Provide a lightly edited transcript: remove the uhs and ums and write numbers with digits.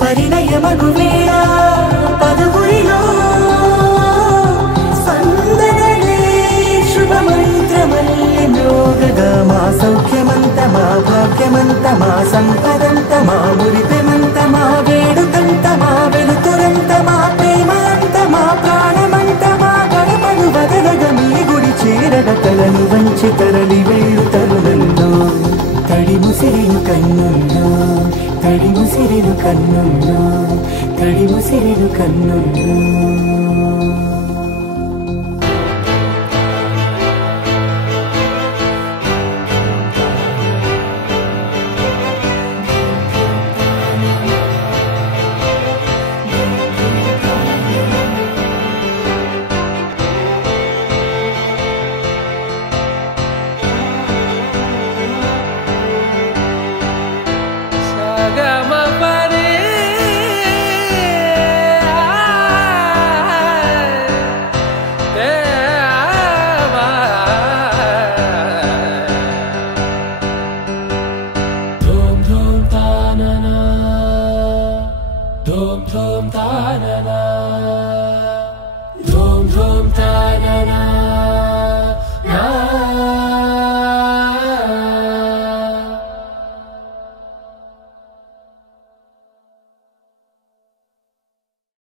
పరిణయమగువేళ పదుగురిలో సందనలే శుభమంత్రమల్లి మ్రోగగా మా సౌఖ్యమంత మా భాగ్యమంత మా సంపదంత మా మురిపెమంత మా వేడుకంత మా వెలుతురంత మా ప్రేమ అంత మా ప్రాణమంత మా గడపను వదలగ మీ గుడి చేరగ తలను వంచి తరలి వెళ్ళు తరుణంలో తడి ముసిరిను కన్నుల్లో తడి ముసిరిను కన్నుల్లో తడి ముసిరిను కన్నుల్లో Dum dum ta na na